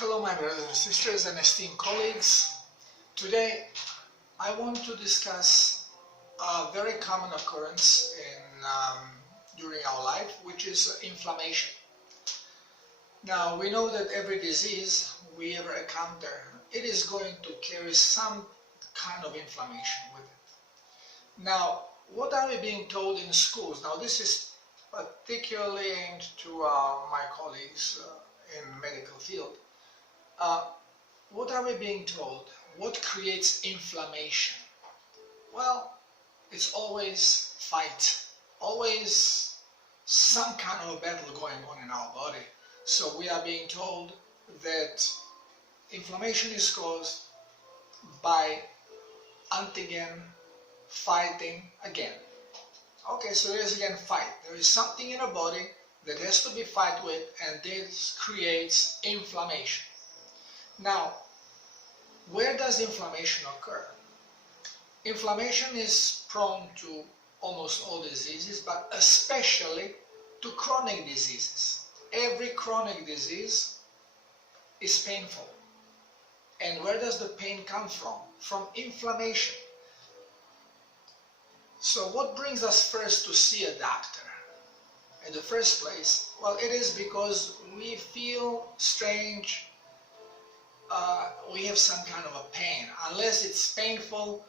Hello my brothers and sisters and esteemed colleagues. Today I want to discuss a very common occurrence during our life, which is inflammation. Now we know that every disease we ever encounter, it is going to carry some kind of inflammation with it. Now what are we being told in schools? Now this is particularly aimed to my colleagues in medical field. What are we being told? What creates inflammation? Well, it's always fight, always some kind of a battle going on in our body. So we are being told that inflammation is caused by antigen fighting again. Okay, so there is again fight. There is something in the body that has to be fight with, and this creates inflammation. Now, where does inflammation occur? Inflammation is prone to almost all diseases, but especially to chronic diseases. Every chronic disease is painful. And where does the pain come from? From inflammation. So what brings us first to see a doctor? In the first place, well, it is because we feel strange. We have some kind of a pain. Unless it's painful,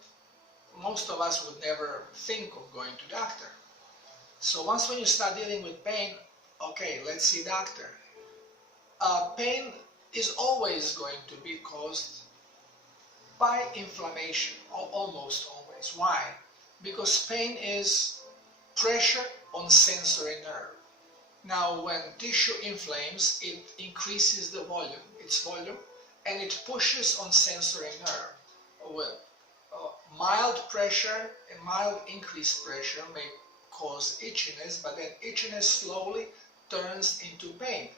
most of us would never think of going to doctor. So once when you start dealing with pain, okay, let's see doctor. Pain is always going to be caused by inflammation, or almost always. Why? Because pain is pressure on sensory nerve. Now when tissue inflames, it increases the volume, its volume, and it pushes on sensory nerve. Well, mild pressure and mild increased pressure may cause itchiness, but then itchiness slowly turns into pain.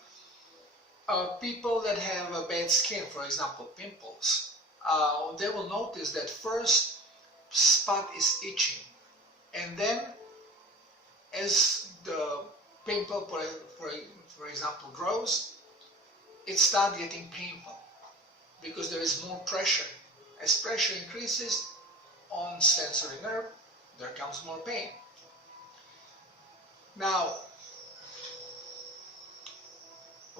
People that have a bad skin, for example pimples, they will notice that first spot is itching, and then as the pimple, for example, grows, it starts getting painful because there is more pressure. As pressure increases on sensory nerve, there comes more pain. Now,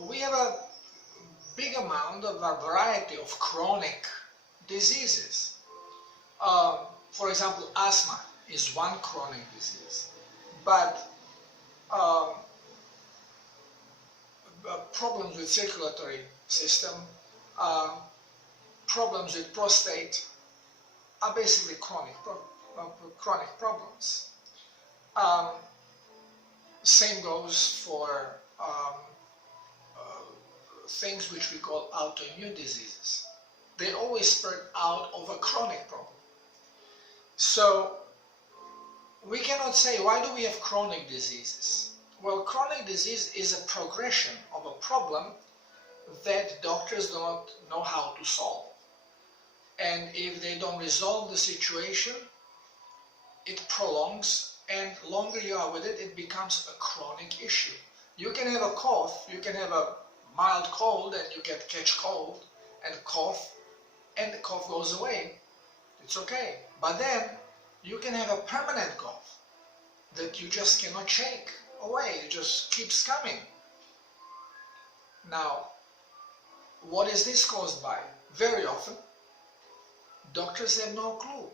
we have a big amount of a variety of chronic diseases. For example, asthma is one chronic disease, but problems with circulatory system, problems with prostate are basically chronic problems. Same goes for things which we call autoimmune diseases. They always spread out of a chronic problem. So we cannot say, why do we have chronic diseases? Well, chronic disease is a progression of a problem that doctors do not know how to solve. And if they don't resolve the situation, it prolongs, and longer you are with it, it becomes a chronic issue. You can have a cough, you can have a mild cold, and you can catch cold and the cough goes away. It's okay. But then you can have a permanent cough that you just cannot shake away. It just keeps coming. Now, what is this caused by? Very often, doctors have no clue.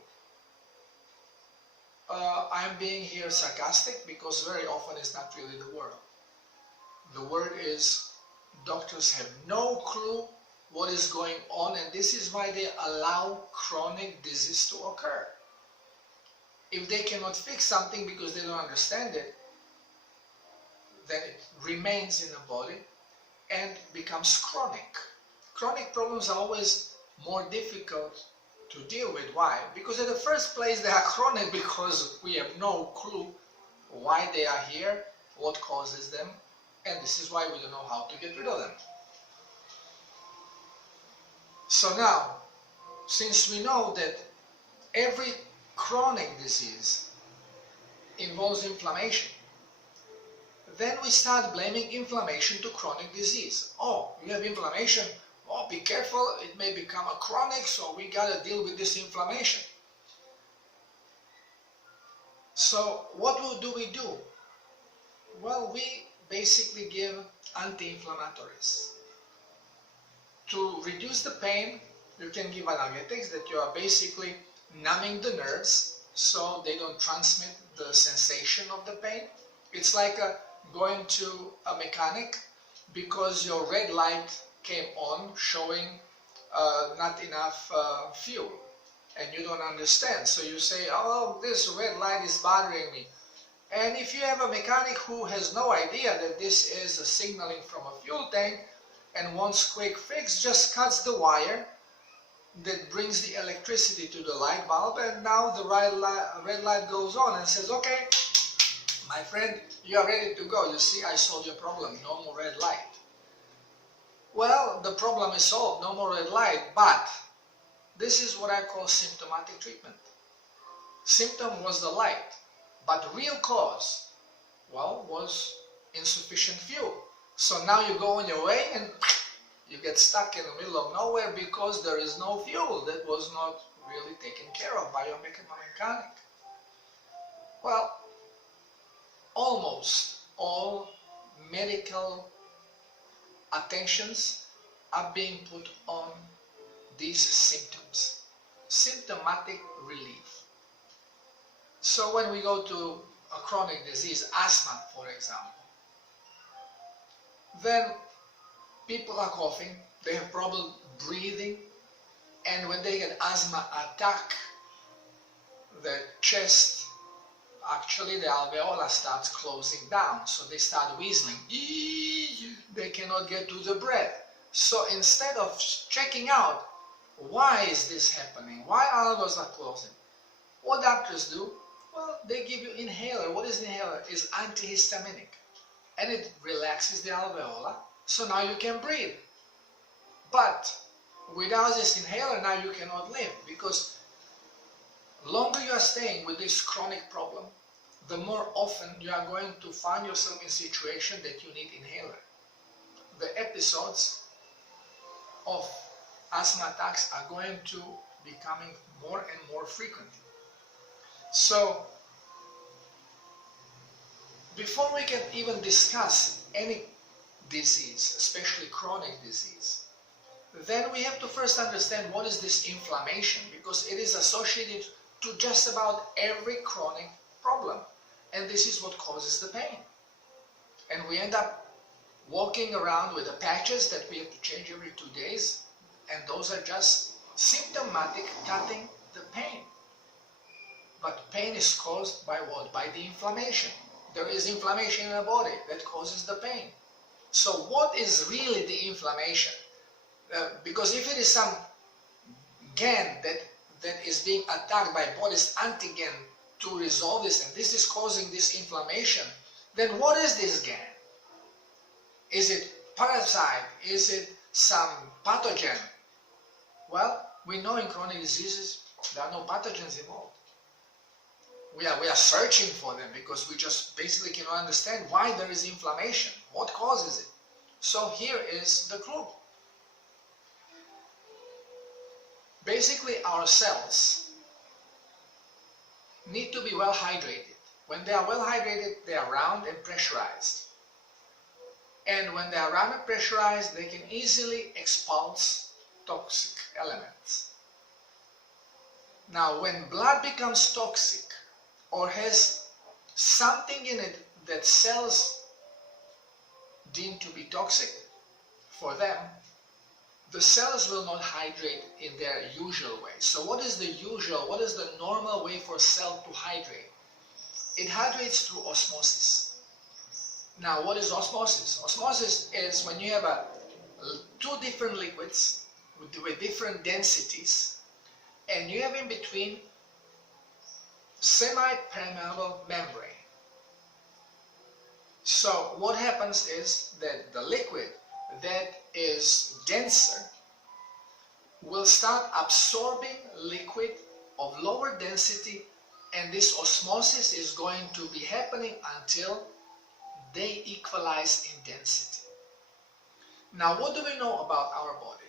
I'm being here sarcastic because very often it's not really the word. The word is doctors have no clue what is going on, and this is why they allow chronic disease to occur. If they cannot fix something because they don't understand it, then it remains in the body and becomes chronic. Chronic problems are always more difficult to deal with. Why? Because in the first place they are chronic because we have no clue why they are here, what causes them, and this is why we don't know how to get rid of them. So now, since we know that every chronic disease involves inflammation, then we start blaming inflammation to chronic disease. Oh, you have inflammation? oh, be careful, it may become a chronic, so we gotta deal with this inflammation. So what do we do? Well, we basically give anti-inflammatories. To reduce the pain, you can give analgesics that you are basically numbing the nerves so they don't transmit the sensation of the pain. It's like going to a mechanic because your red light came on showing not enough fuel, and you don't understand. So you say, oh, this red light is bothering me. And if you have a mechanic who has no idea that this is a signaling from a fuel tank and wants quick fix, just cuts the wire that brings the electricity to the light bulb, and now the red light goes on and says, okay, my friend, you are ready to go. You see, I solved your problem, no more red light. Well, the problem is solved, no more red light, but this is what I call symptomatic treatment. Symptom was the light, but real cause, well, was insufficient fuel. So now you go on your way and you get stuck in the middle of nowhere because there is no fuel that was not really taken care of by your mechanic. Well, almost all medical attentions are being put on these symptoms. Symptomatic relief. So when we go to a chronic disease, asthma for example, then people are coughing, they have trouble breathing, and when they get asthma attack, the chest, actually the alveolar starts closing down, so they start wheezing. They cannot get to the breath. So instead of checking out why is this happening, why alveoles are closing, what doctors do? Well, they give you inhaler. What is inhaler? It's antihistaminic, and it relaxes the alveolar, so now you can breathe. But without this inhaler, now you cannot live, because longer you are staying with this chronic problem, the more often you are going to find yourself in a situation that you need inhaler. The episodes of asthma attacks are going to be becoming more and more frequent. So before we can even discuss any disease, especially chronic disease, then we have to first understand what is this inflammation, because it is associated to just about every chronic problem, and this is what causes the pain. And we end up walking around with the patches that we have to change every 2 days, and those are just symptomatic, cutting the pain. But pain is caused by what? By the inflammation. There is inflammation in the body that causes the pain. So what is really the inflammation? Because if it is some GAN that is being attacked by body's antigen to resolve this, and this is causing this inflammation, then what is this GAN? Is it parasite? Is it some pathogen? Well, we know in chronic diseases there are no pathogens involved. We are searching for them because we just basically cannot understand why there is inflammation, what causes it. So here is the clue. Basically, our cells need to be well hydrated. When they are well hydrated, they are round and pressurized. And when they are round and pressurized, they can easily expulse toxic elements. Now, when blood becomes toxic or has something in it that cells deem to be toxic for them, the cells will not hydrate in their usual way. So what is the normal way for a cell to hydrate? It hydrates through osmosis. Now, what is osmosis? Osmosis is when you have two different liquids with different densities, and you have in between semi-permeable membrane. So what happens is that the liquid that is denser will start absorbing liquid of lower density, and this osmosis is going to be happening until they equalize in density. Now, what do we know about our body?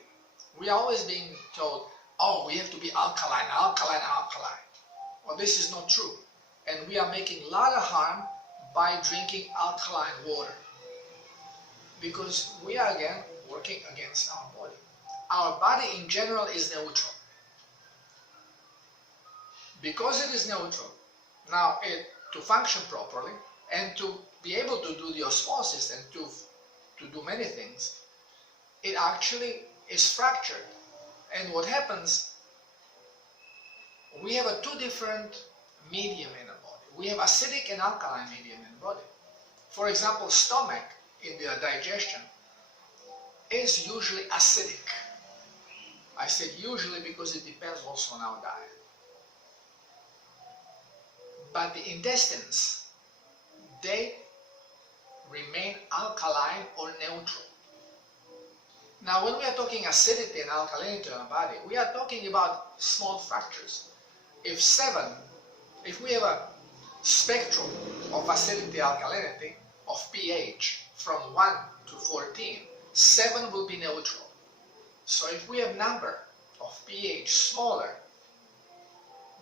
We are always being told, oh, we have to be alkaline, alkaline, alkaline. Well, this is not true. And we are making a lot of harm by drinking alkaline water. Because we are again working against our body. Our body in general is neutral. Because it is neutral, now to function properly and to be able to do the osmosis and to do many things, it actually is fractured. And what happens, we have two different medium in the body. We have acidic and alkaline medium in the body. For example, stomach in the digestion is usually acidic. I said usually because it depends also on our diet. But the intestines, they remain alkaline or neutral. Now when we are talking acidity and alkalinity in our body, we are talking about small fractures. If we have a spectrum of acidity alkalinity of pH from 1 to 14, 7 will be neutral. So if we have number of pH smaller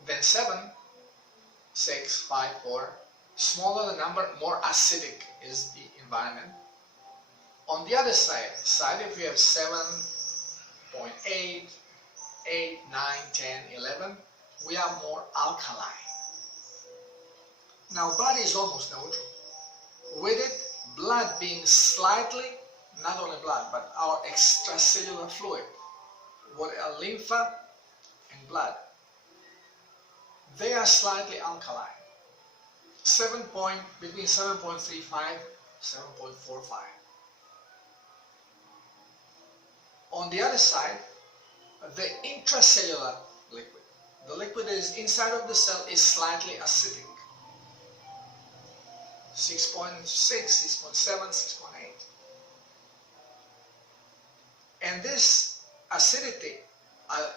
than 7, 6, 5, 4, smaller the number, more acidic is the environment. On the other side, if we have 7.8, 8, 9, 10, 11, we are more alkaline. Now body is almost neutral. With it, blood being slightly, not only blood, but our extracellular fluid, what are lymph and blood, they are slightly alkaline. Between 7.35, 7.45. On the other side, the intracellular liquid, the liquid that is inside of the cell, is slightly acidic. 6.6, 6.7, 6.8. And this acidity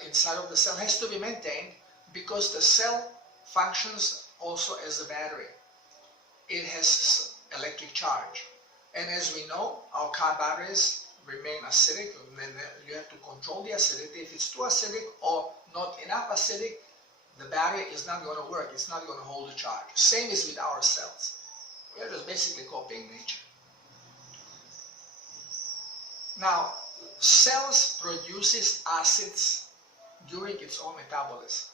inside of the cell has to be maintained because the cell functions also as a battery. It has electric charge. And as we know, our car batteries remain acidic, and then you have to control the acidity. If it's too acidic or not enough acidic, the battery is not going to work. It's not going to hold the charge. Same is with our cells. We are just basically copying nature. Now, cells produces acids during its own metabolism.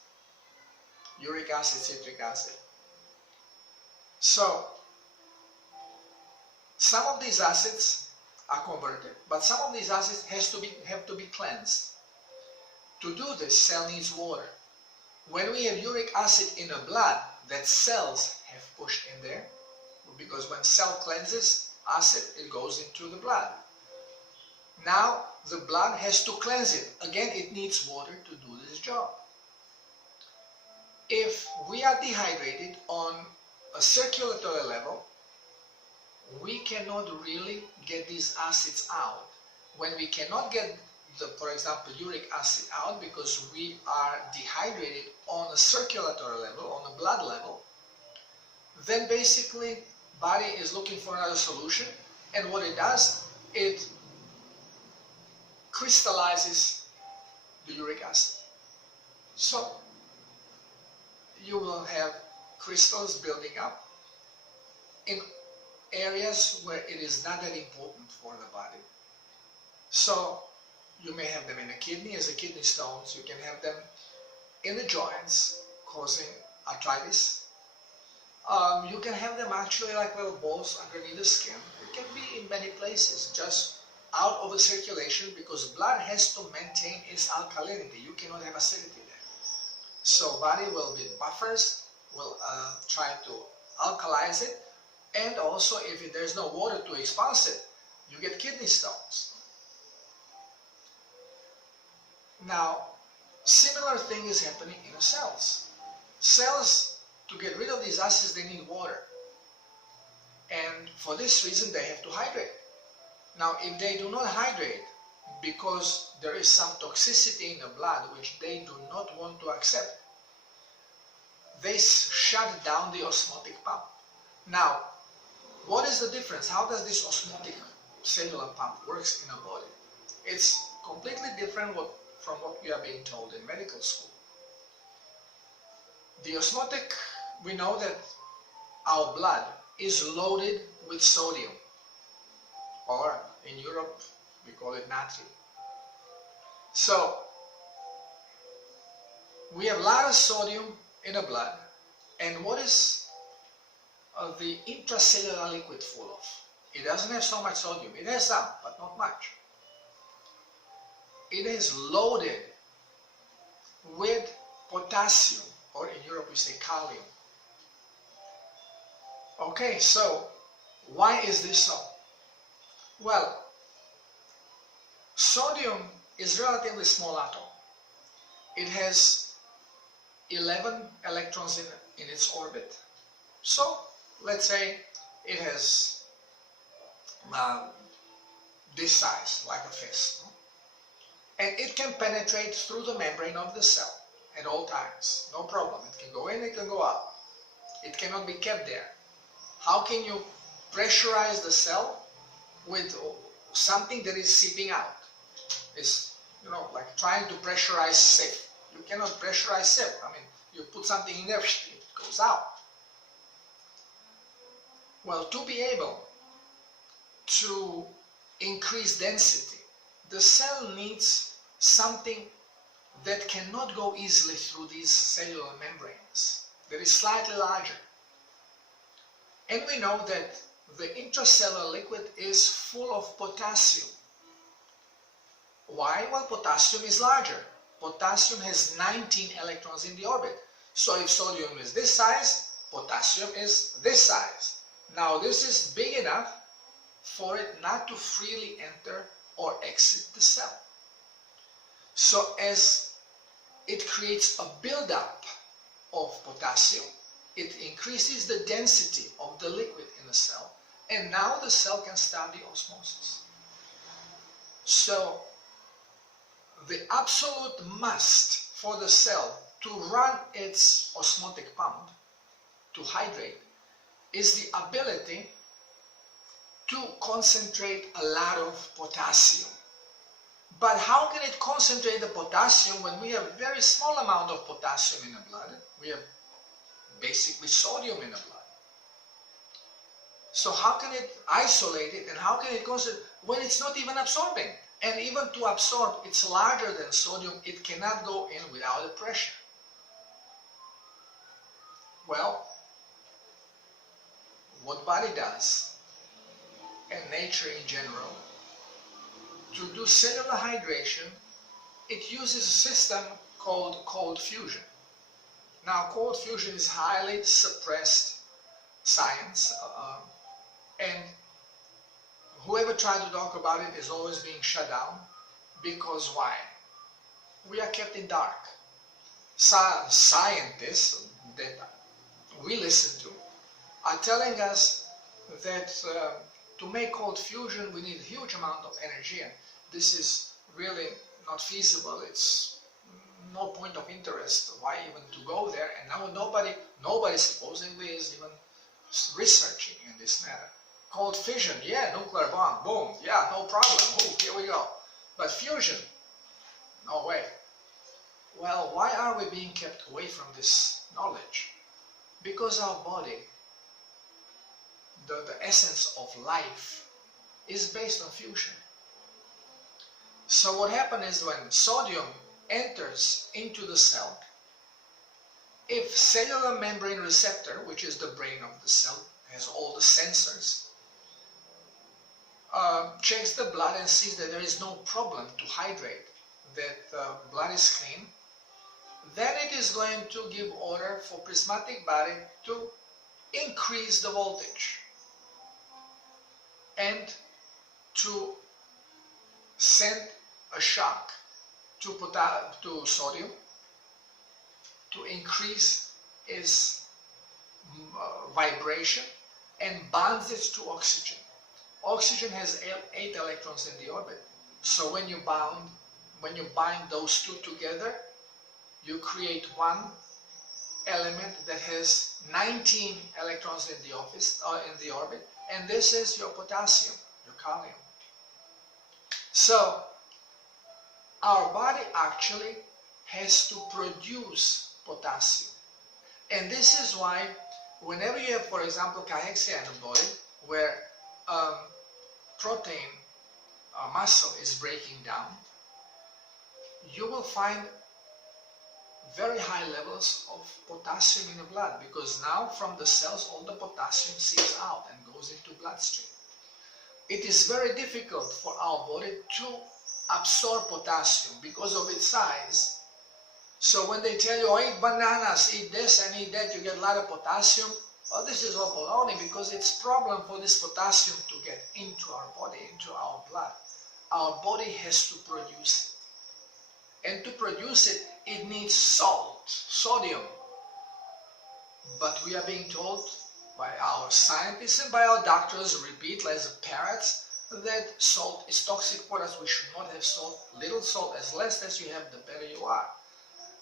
Uric acid, citric acid. So, some of these acids are converted, but some of these acids have to be cleansed. To do this, cell needs water. When we have uric acid in the blood that cells have pushed in there, because when cell cleanses acid, it goes into the blood. Now the blood has to cleanse it. Again, it needs water to do this job. If we are dehydrated on a circulatory level, we cannot really get these acids out. When we cannot get for example, uric acid out because we are dehydrated on a circulatory level, on a blood level, then basically body is looking for another solution, and what it does, it crystallizes the uric acid. So you will have crystals building up in areas where it is not that important for the body. So you may have them in the kidney as a kidney stones. You can have them in the joints causing arthritis. You can have them actually like little balls underneath the skin. It can be in many places, just out of the circulation, because blood has to maintain its alkalinity. You cannot have acidity there. So body will build buffers, will try to alkalize it, and also if there's no water to expulse it, you get kidney stones. Now, similar thing is happening in the cells. Cells, to get rid of these acids, they need water. And for this reason, they have to hydrate. Now, if they do not hydrate, because there is some toxicity in the blood which they do not want to accept, they shut down the osmotic pump. Now, what is the difference? How does this osmotic cellular pump works in a body? It's completely different from what we are being told in medical school. The osmotic, we know that our blood is loaded with sodium, or in Europe we call it natrium. So we have a lot of sodium in the blood, and what is the intracellular liquid full of? It doesn't have so much sodium. It has some, but not much. It is loaded with potassium, or in Europe we say kalium. Okay, so why is this so? Well, sodium is a relatively small atom. It has 11 electrons in its orbit. So let's say it has this size, like a fist. And it can penetrate through the membrane of the cell at all times. No problem. It can go in, it can go out. It cannot be kept there. How can you pressurize the cell with something that is seeping out? It's, like trying to pressurize sieve. You cannot pressurize sieve. I mean, you put something in there, it goes out. Well, to be able to increase density, the cell needs something that cannot go easily through these cellular membranes, that is slightly larger. And we know that the intracellular liquid is full of potassium. Why? Well, potassium is larger. Potassium has 19 electrons in the orbit. So if sodium is this size, potassium is this size. Now this is big enough for it not to freely enter or exit the cell. So as it creates a buildup of potassium, it increases the density of the liquid in the cell, and now the cell can start the osmosis. So the absolute must for the cell to run its osmotic pump, to hydrate, is the ability to concentrate a lot of potassium. But how can it concentrate the potassium when we have a very small amount of potassium in the blood? We have basically sodium in the blood. So how can it isolate it, and how can it concentrate when it's not even absorbing? And even to absorb, it's larger than sodium. It cannot go in without the pressure. Well, what body does, and nature in general, to do cellular hydration, it uses a system called cold fusion. Now, cold fusion is highly suppressed science, and whoever tried to talk about it is always being shut down. Because why? We are kept in dark. Scientists that we listen to are telling us that to make cold fusion we need a huge amount of energy, and this is really not feasible. It's no point of interest. Why even to go there? And now nobody supposedly is even researching in this matter. Cold fission, yeah, nuclear bomb, boom, yeah, no problem, here we go. But fusion, no way. Well, why are we being kept away from this knowledge? Because our body, the essence of life, is based on fusion. So what happens is when sodium enters into the cell, if cellular membrane receptor, which is the brain of the cell, has all the sensors, checks the blood and sees that there is no problem to hydrate, that blood is clean, then it is going to give order for prismatic body to increase the voltage and to send a shock to sodium to increase its vibration and bonds it to oxygen. Oxygen has 8 electrons in the orbit. So when you bind those two together, you create one element that has 19 electrons in the orbit, and this is your potassium, your kalium. So our body actually has to produce potassium. And this is why whenever you have, for example, cachexia in the body, where protein muscle is breaking down, you will find very high levels of potassium in the blood, because now from the cells all the potassium seeps out and goes into bloodstream. It is very difficult for our body to absorb potassium because of its size. So when they tell you, oh, eat bananas, eat this and eat that, you get a lot of potassium, well, this is all baloney, because it's a problem for this potassium to get into our body, into our blood. Our body has to produce it. And to produce it, it needs salt, sodium. But we are being told by our scientists and by our doctors, repeat as parrots, that salt is toxic for us. We should not have salt. Little salt, as less as you have, the better you are.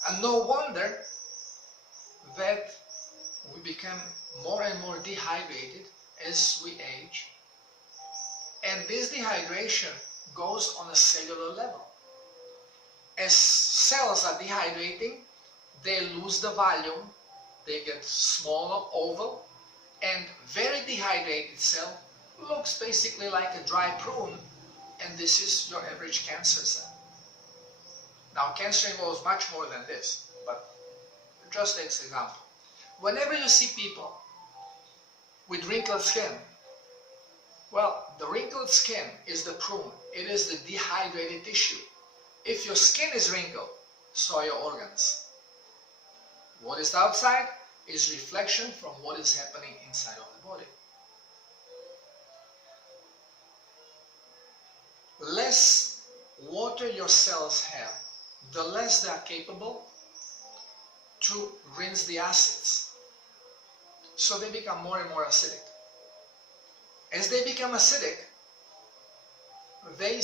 And no wonder that we become more and more dehydrated as we age. And this dehydration goes on a cellular level. As cells are dehydrating, they lose the volume, they get smaller, oval, and very dehydrated cell looks basically like a dry prune, and this is your average cancer cell. Now, cancer involves much more than this, but just as an example. Whenever you see people with wrinkled skin, well, the wrinkled skin is the prune. It is the dehydrated tissue. If your skin is wrinkled, so are your organs. What is outside is reflection from what is happening inside of the body. Less water your cells have, the less they are capable to rinse the acids. So they become more and more acidic. As they become acidic, they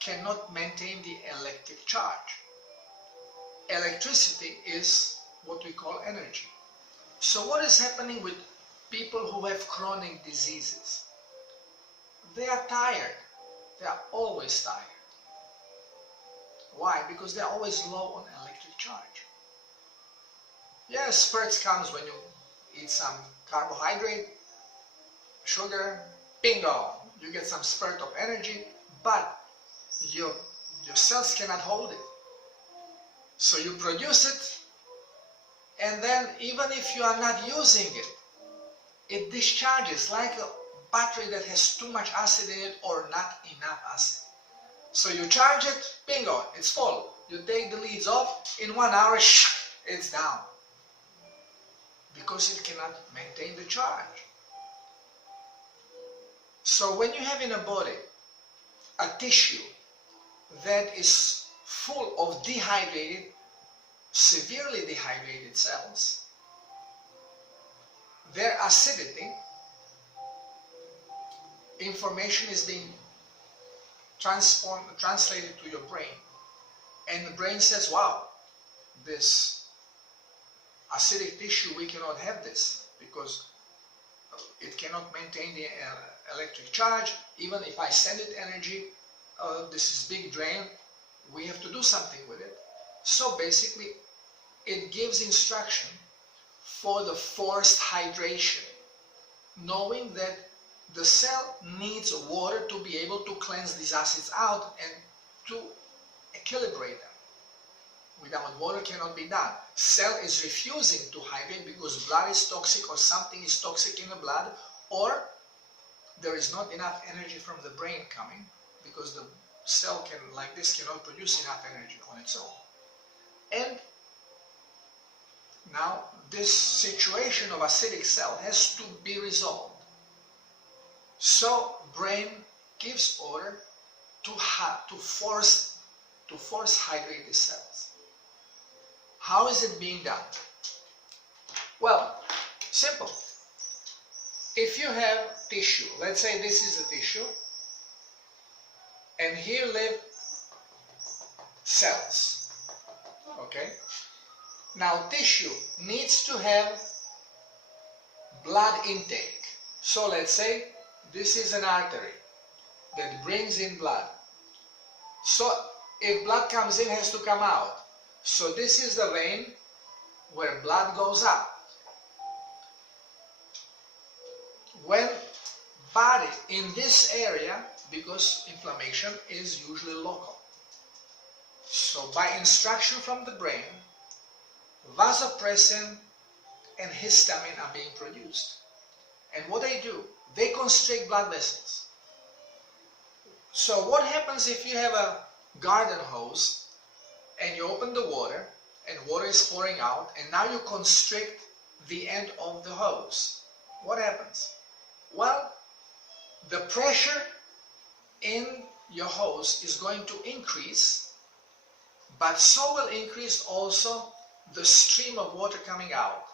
cannot maintain the electric charge. Electricity is what we call energy. So what is happening with people who have chronic diseases? They are tired. They are always tired. Why? Because they are always low on electric charge. Yes, spurts comes when you eat some carbohydrate, sugar, bingo, you get some spurt of energy, but your cells cannot hold it. So you produce it, and then even if you are not using it, it discharges like a battery that has too much acid in it or not enough acid. So you charge it, bingo, it's full. You take the leads off, in 1 hour, it's down. Because it cannot maintain the charge. So when you have in a body a tissue that is full of dehydrated, severely dehydrated cells, their acidity, information is being translated to your brain, and the brain says, wow, this acidic tissue, we cannot have this because it cannot maintain the electric charge. Even if I send it energy, this is big drain, we have to do something with it. So basically it gives instruction for the forced hydration, knowing that the cell needs water to be able to cleanse these acids out and to equilibrate them. Without water cannot be done. Cell is refusing to hydrate because blood is toxic or something is toxic in the blood, or there is not enough energy from the brain coming because the cell can, like this, cannot produce enough energy on its own. And now this situation of acidic cell has to be resolved. So brain gives order to force hydrate the cells. How is it being done? Well, simple. If you have tissue, let's say this is a tissue, and here live cells, okay? Now tissue needs to have blood intake. So let's say this is an artery that brings in blood. So if blood comes in, it has to come out. So this is the vein where blood goes up. When body in this area, because inflammation is usually local. So by instruction from the brain, vasopressin and histamine are being produced. And what they do, they constrict blood vessels. So what happens if you have a garden hose and you open the water and water is pouring out and now you constrict the end of the hose? What happens? Well, the pressure in your hose is going to increase, but so will increase also the stream of water coming out.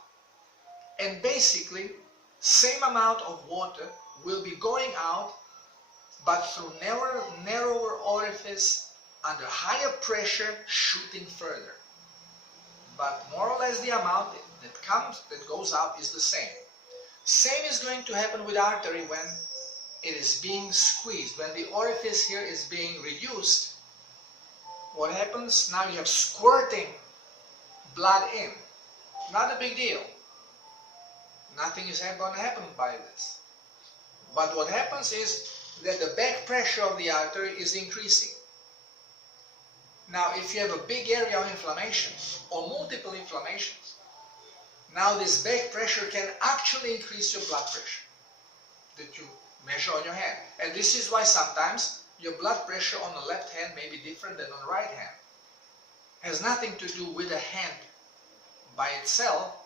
And basically, same amount of water will be going out, but through narrower orifice under higher pressure, shooting further. But more or less the amount that goes out is the same. Same is going to happen with artery when it is being squeezed. When the orifice here is being reduced, what happens? Now you have squirting blood in. Not a big deal. Nothing is going to happen by this. But what happens is that the back pressure of the artery is increasing. Now if you have a big area of inflammation or multiple inflammations, now this back pressure can actually increase your blood pressure that you measure on your hand. And this is why sometimes your blood pressure on the left hand may be different than on the right hand. It has nothing to do with the hand by itself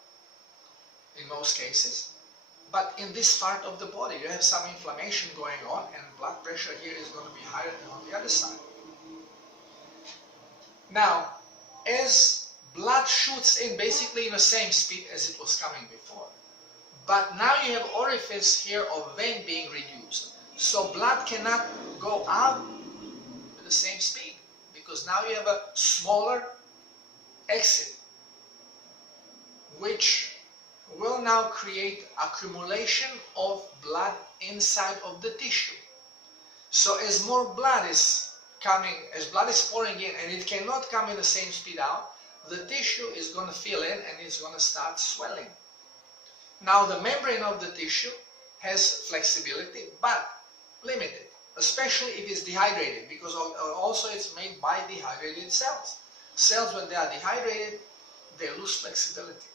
in most cases, but in this part of the body you have some inflammation going on and blood pressure here is going to be higher than on the other side. Now, as blood shoots in basically in the same speed as it was coming before, but now you have orifice here of vein being reduced, so blood cannot go out with the same speed because now you have a smaller exit, which will now create accumulation of blood inside of the tissue. So as more blood is coming, as blood is pouring in and it cannot come in the same speed out, the tissue is going to fill in and it's going to start swelling. Now the membrane of the tissue has flexibility but limited, especially if it's dehydrated, because also it's made by dehydrated cells. Cells, when they are dehydrated, they lose flexibility.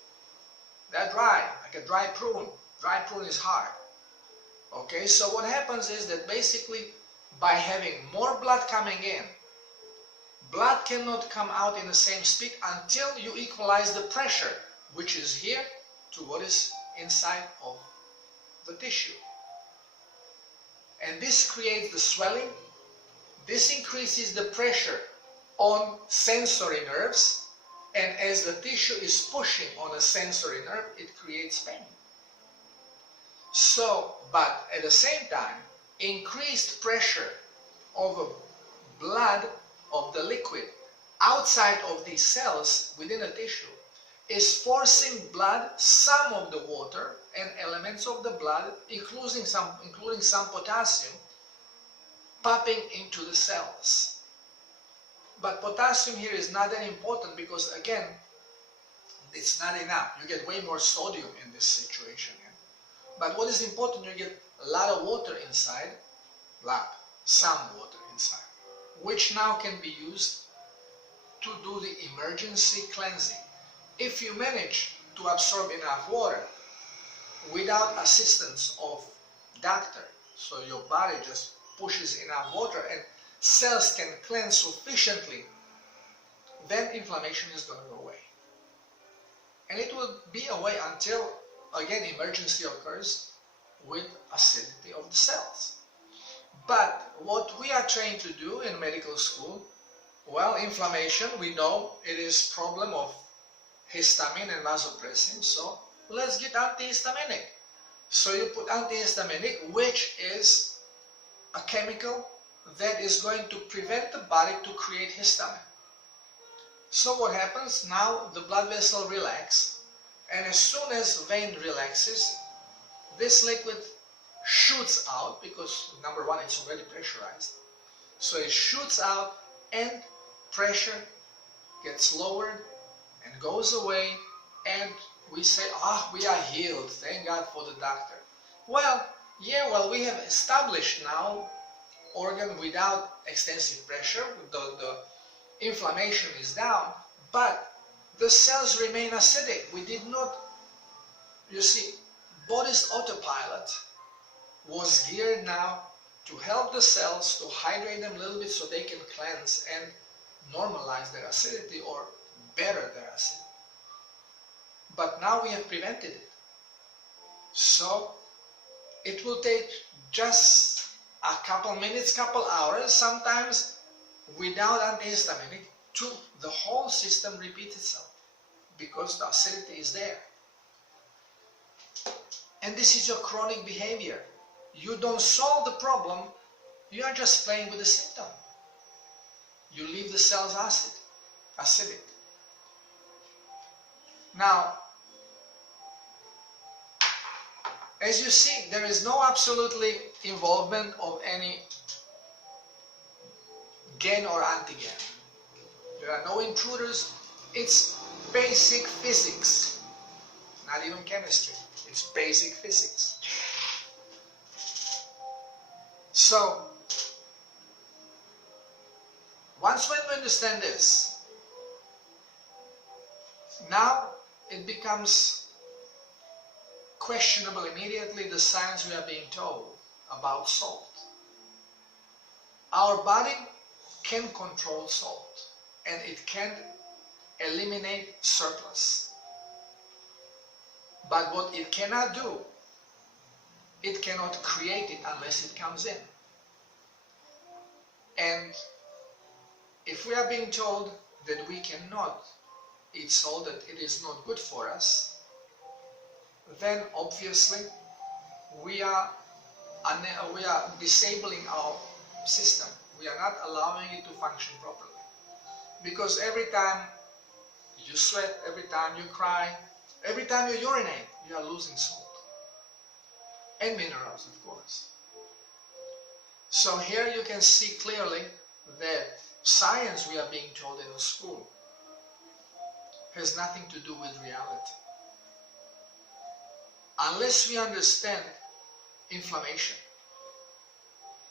They're dry, like a dry prune. Dry prune is hard. Okay, so what happens is that basically by having more blood coming in, blood cannot come out in the same speed until you equalize the pressure, which is here, to what is inside of the tissue. And this creates the swelling. This increases the pressure on sensory nerves. And as the tissue is pushing on a sensory nerve, it creates pain. So, but at the same time, increased pressure of blood, of the liquid, outside of these cells within the tissue, is forcing blood, some of the water and elements of the blood, including some potassium, popping into the cells. But potassium here is not that important because, again, it's not enough. You get way more sodium in this situation. Yeah? But what is important, you get a lot of water inside, some water inside, which now can be used to do the emergency cleansing. If you manage to absorb enough water without assistance of doctor, so your body just pushes enough water and cells can cleanse sufficiently, then inflammation is going to go away. And it will be away until, again, emergency occurs with acidity of the cells. But what we are trained to do in medical school, well, inflammation, we know it is problem of histamine and vasopressin, so let's get antihistaminic. So you put antihistaminic, which is a chemical that is going to prevent the body to create histamine. So what happens? Now the blood vessel relaxes, and as soon as vein relaxes, this liquid shoots out, because number one, it's already pressurized. So it shoots out and pressure gets lowered and goes away, and we say, we are healed, thank God for the doctor. Well, we have established now organ without extensive pressure, the inflammation is down, but the cells remain acidic. We did not, you see, body's autopilot was geared now to help the cells, to hydrate them a little bit so they can cleanse and normalize their acidity or better their acidity. But now we have prevented it. So it will take just a couple minutes, couple hours, sometimes without antihistaminic, to the whole system repeat itself because the acidity is there. And this is your chronic behavior. You don't solve the problem, you are just playing with the symptom. You leave the cells acidic. Now, as you see, there is no absolutely involvement of any gain or antigen. There are no intruders. It's basic physics, not even chemistry. It's basic physics. So, once when we understand this, now it becomes questionable immediately the science we are being told about salt. Our body can control salt and it can eliminate surplus. But what it cannot do, it cannot create it unless it comes in. And if we are being told that we cannot eat salt, that it is not good for us, then obviously we are disabling our system. We are not allowing it to function properly. Because every time you sweat, every time you cry, every time you urinate, you are losing salt. And minerals, of course. So here you can see clearly that science we are being told in the school has nothing to do with reality. Unless we understand inflammation,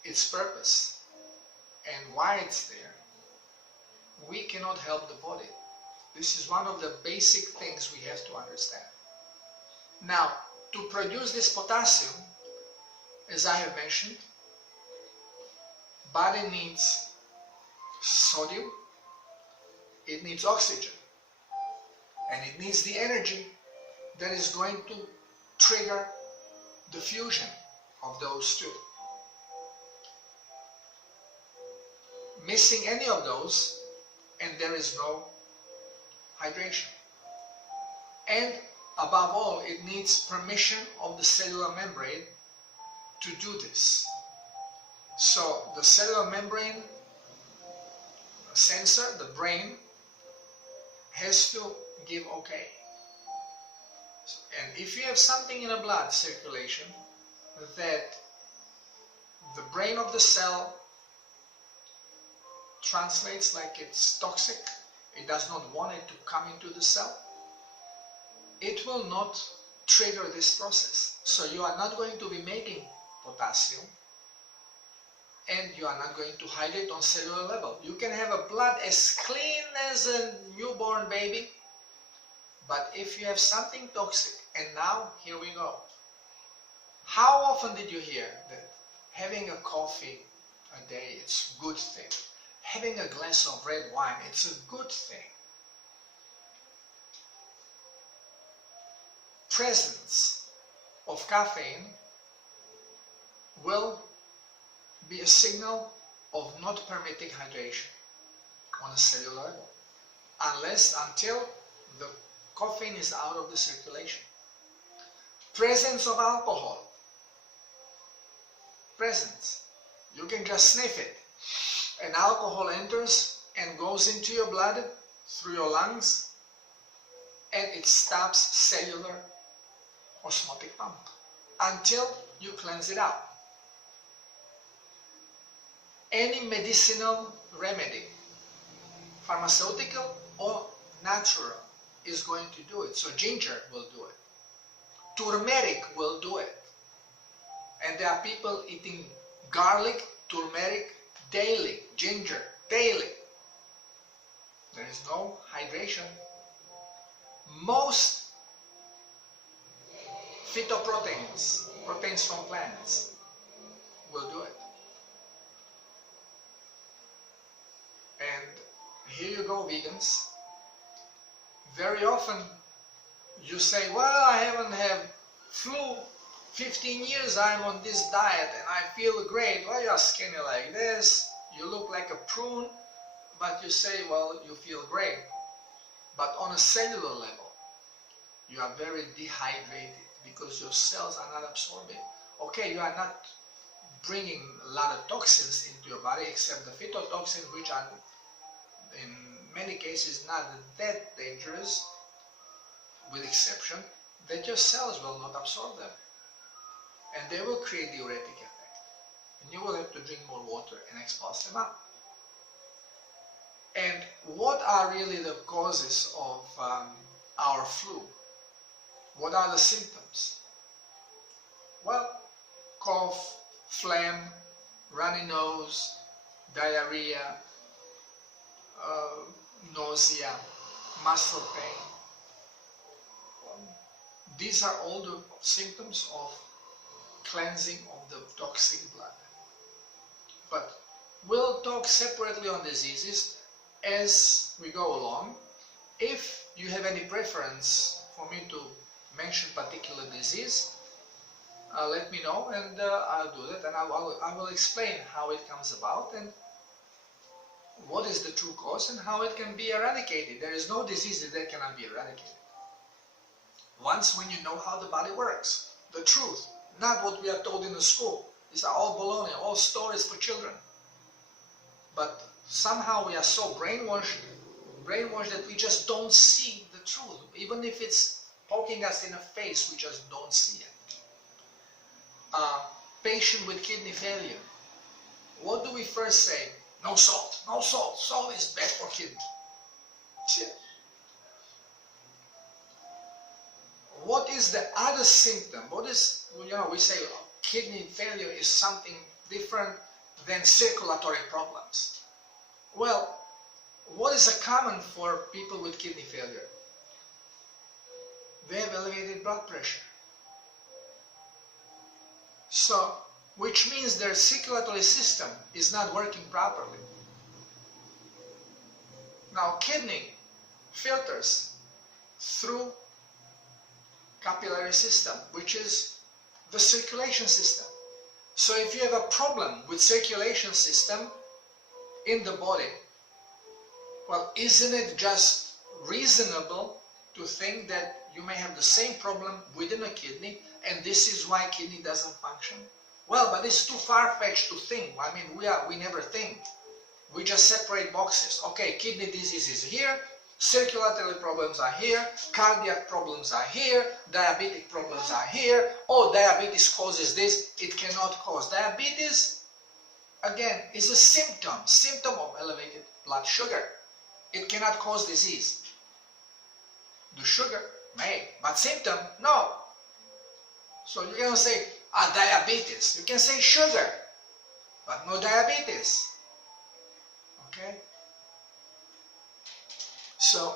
its purpose, and why it's there, we cannot help the body. This is one of the basic things we have to understand. Now, to produce this potassium, as I have mentioned, body needs sodium, it needs oxygen, and it needs the energy that is going to trigger the fusion of those two. Missing any of those, and there is no hydration. And above all, it needs permission of the cellular membrane to do this. So the cellular membrane sensor, the brain, has to give okay. And if you have something in the blood circulation that the brain of the cell translates like it's toxic, it does not want it to come into the cell, it will not trigger this process. So you are not going to be making potassium, and you are not going to hydrate on cellular level. You can have a blood as clean as a newborn baby, but if you have something toxic, and now here we go. How often did you hear that having a coffee a day, it's a good thing? Having a glass of red wine, it's a good thing. Presence of caffeine will be a signal of not permitting hydration on a cellular level, until the caffeine is out of the circulation. Presence of alcohol. Presence. You can just sniff it. And alcohol enters and goes into your blood through your lungs, and it stops cellular osmotic pump until you cleanse it out. Any medicinal remedy pharmaceutical or natural is going to do it. So ginger will do it. Turmeric will do it. And there are people eating garlic, turmeric daily, ginger daily. There is no hydration. Most phytoproteins, proteins from plants, will do it. And here you go, vegans. Very often you say, well, I haven't had flu 15 years, I'm on this diet and I feel great. Well, you're skinny like this, you look like a prune, but you say, well, you feel great. But on a cellular level, you are very dehydrated because your cells are not absorbing. Okay, you are not bringing a lot of toxins into your body except the phytotoxins, which are in many cases not that dangerous, with exception that your cells will not absorb them. And they will create diuretic effect. And you will have to drink more water and expulse them out. And what are really the causes of our flu? What are the symptoms? Well, cough, phlegm, runny nose, diarrhea, nausea, muscle pain. These are all the symptoms of cleansing of the toxic blood. But we'll talk separately on diseases as we go along. If you have any preference for me to mention particular disease, let me know and I'll do that, and I will explain how it comes about and what is the true cause and how it can be eradicated. There is no disease that cannot be eradicated. Once when you know how the body works, the truth, not what we are told in the school. These are all baloney, all stories for children. But somehow we are so brainwashed that we just don't see the truth. Even if it's poking us in the face, we just don't see it. Patient with kidney failure. What do we first say? No salt, no salt. Salt is bad for kidney. Shit. What is the other symptom? What is, we say kidney failure is something different than circulatory problems. Well, what is common for people with kidney failure? They have elevated blood pressure. So, which means their circulatory system is not working properly. Now, kidney filters through capillary system, which is the circulation system. So if you have a problem with circulation system in the body, well, isn't it just reasonable to think that you may have the same problem within a kidney and this is why kidney doesn't function? Well, but it's too far-fetched to think. I mean, we never think. We just separate boxes. Okay, kidney disease is here, circulatory problems are here, cardiac problems are here, diabetic problems are here. Oh, diabetes causes this. It cannot cause. Diabetes, again, is a symptom of elevated blood sugar. It cannot cause disease. The sugar may, but symptom, no. So you cannot say, diabetes. You can say sugar, but no diabetes. Okay? So,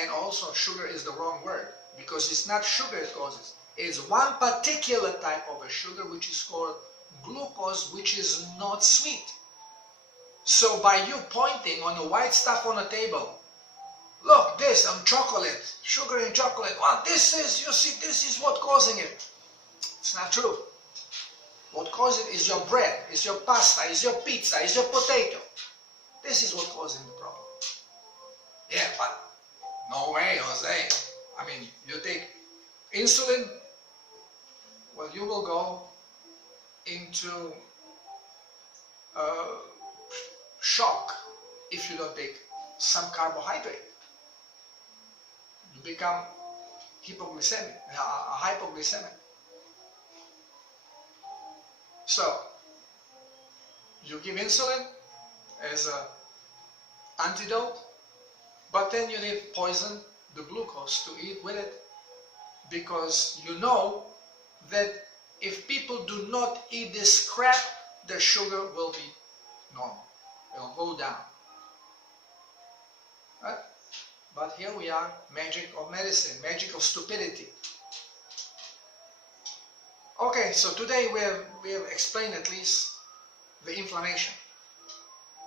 and also sugar is the wrong word, because it's not sugar it causes. It's one particular type of a sugar which is called glucose, which is not sweet. So by you pointing on the white stuff on the table, look, this, chocolate, sugar in chocolate, well, this is, you see, this is what causing it. It's not true. What causes it is your bread, is your pasta, is your pizza, is your potato. This is what causing the problem. Yeah, but no way, Jose. I mean, you take insulin, well, you will go into shock if you don't take some carbohydrate. You become hypoglycemic. So, you give insulin as an antidote, But then you need poison, the glucose, to eat with it, because you know that if people do not eat this crap, their sugar will be normal. It will go down. Right? But here we are, magic of medicine, magic of stupidity. Okay, so today we have explained at least the inflammation.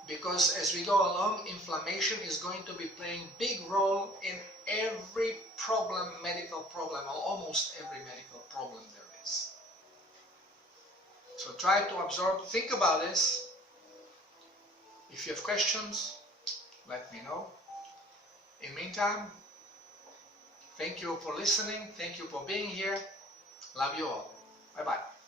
Because as we go along, inflammation is going to be playing big role in every problem, medical problem, or almost every medical problem there is. So try to absorb, think about this. If you have questions, let me know. In the meantime, thank you for listening, thank you for being here. Love you all. Bye-bye.